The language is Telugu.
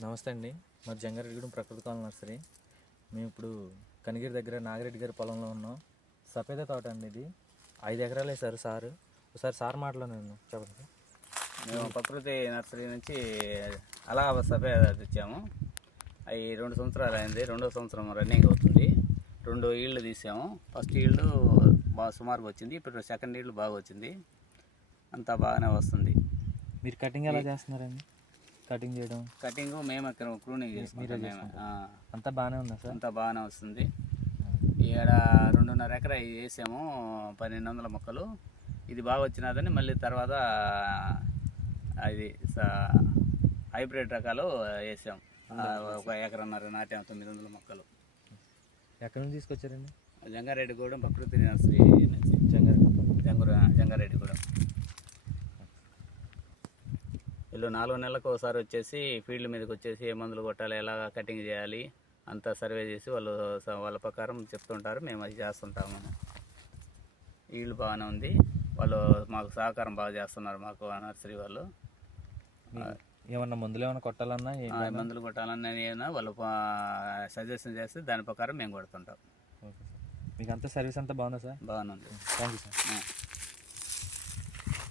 నమస్తే అండి. మా జంగారెడ్డిగూడెం ప్రకృతి కాలనీ నర్సరీ. మేము ఇప్పుడు కనిగిరి దగ్గర నాగిరెడ్డి గారి పొలంలో ఉన్నాం. సఫేద తోట అండి ఇది. ఐదు ఎకరాలు వేశారు సారు. ఒకసారి సార్ మాటలో నేను చెప్పండి. మేము ప్రకృతి నర్సరీ నుంచి అలా సభ తెచ్చాము. అవి రెండు సంవత్సరాలు అయింది. రెండో సంవత్సరం రన్నింగ్ అవుతుంది. రెండు ఈళ్ళు తీసాము. ఫస్ట్ ఈల్డ్ బాగా సుమారుగా వచ్చింది. ఇప్పుడు సెకండ్ ఈల్డ్ బాగా వచ్చింది. అంతా బాగానే వస్తుంది. మీరు కటింగ్ ఎలా చేస్తున్నారండి? కటింగ్ చేయడం? కటింగ్ మేము ఇక్కడ క్రూనింగ్ చేసుకుంటాం అంతా బాగానే ఉందా సార్? అంతా బాగానే వస్తుంది. ఈడ రెండున్నర ఎకరా వేసాము పన్నెండు వందల మొక్కలు. ఇది బాగా వచ్చినదని మళ్ళీ తర్వాత అది హైబ్రిడ్ రకాలు వేసాం. ఒక ఎకరన్నర నాటాము తొమ్మిది వందల మొక్కలు. ఎక్కడి నుంచి తీసుకొచ్చారండి? జంగారెడ్డిగూడెం ప్రకృతి నర్సరీ జంగారెడ్డి జంగుర జంగారెడ్డిగూడెం వీళ్ళు నాలుగు నెలలకు ఒకసారి వచ్చేసి ఫీల్డ్ మీదకి వచ్చేసి ఏ మందులు కొట్టాలి ఎలా కటింగ్ చేయాలి అంతా సర్వే చేసి వాళ్ళు వాళ్ళ ప్రకారం చెప్తుంటారు మేము అది చేస్తుంటాము. వీళ్ళు బాగానే ఉంది. వాళ్ళు మాకు సహకారం బాగా చేస్తున్నారు మాకు నర్సరీ వాళ్ళు. ఏమన్నా మందులు ఏమన్నా కొట్టాలన్నా మందులు కొట్టాలన్నా ఏమైనా వాళ్ళు సజెషన్ చేస్తే దాని ప్రకారం మేము కొడుతుంటాం. Okay sir. మీకు అంతా సర్వీస్ అంతా బాగుందా సార్? బాగానే ఉంది. Thank you sir.